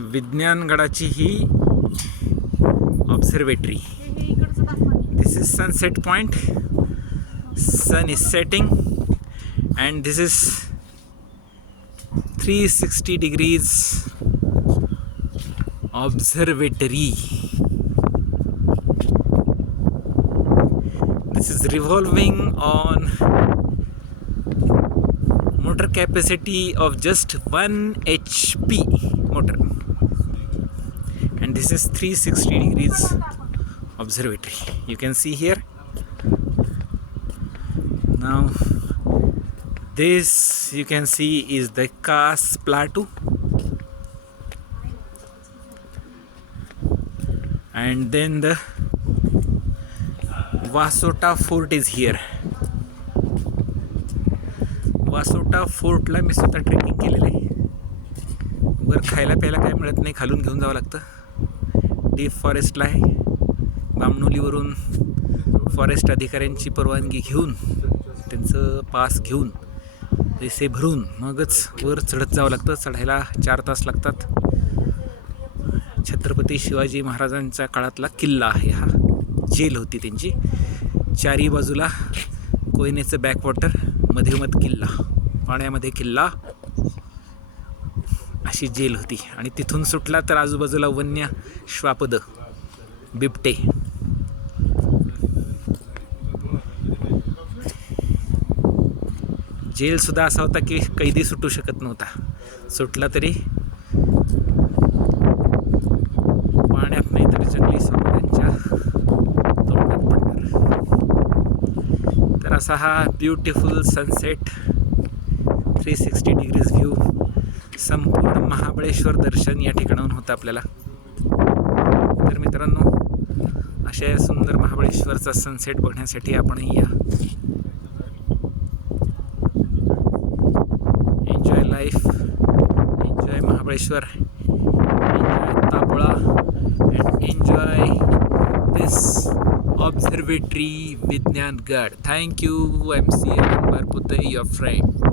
विज्ञानगडाची ही observatory. This is sunset point. Sun is setting and this is 360 degrees observatory. This is revolving on motor capacity of just 1 HP motor, and this is 360 degrees observatory. You can see here. Now this you can see is the Khas Plateau, and then the Wasota Fort is here. Wasota Fort ला मी स्वतः trekking केलेलं आहे. वर खायला प्यायला काय मिळत नाही, खालून घेऊन जावं लागतं. डीप फॉरेस्टला आहे. बामणोलीवरून फॉरेस्ट अधिकाऱ्यांची परवानगी घेऊन, त्यांचं पास घेऊन, पैसे भरून मगच वर चढत जावं लागतं. चढायला 4 तास लागतात. छत्रपती शिवाजी महाराजांच्या काळातला किल्ला आहे हा. जेल होती त्यांची. चारी बाजूला कोयनेचं बॅकवॉटर, मधोमध किल्ला, पाण्यामध्ये किल्ला, अशी जेल होती. आणि तिथून सुटला तर आजूबाजूला वन्य श्वापद, बिबटे. जेल सुद्धा असा होता की कैदी सुटू शकत नव्हता. सुटला तरी पाण्यात नाही तर जंगली सापांच्या तोंडात पडणार. तर असा हा ब्युटिफुल सनसेट 360 डिग्रीज व्ह्यू, संपूर्ण महाबळेश्वर दर्शन या ठिकाणाहून होतं आपल्याला. तर मित्रांनो, अशा सुंदर महाबळेश्वरचा सनसेट बघण्यासाठी आपणही या. Enjoy life, enjoy Mahabaleshwar, enjoy Tapula, and enjoy this observatory Vidnyan Gad. Thank you, MC Barpute, your friend.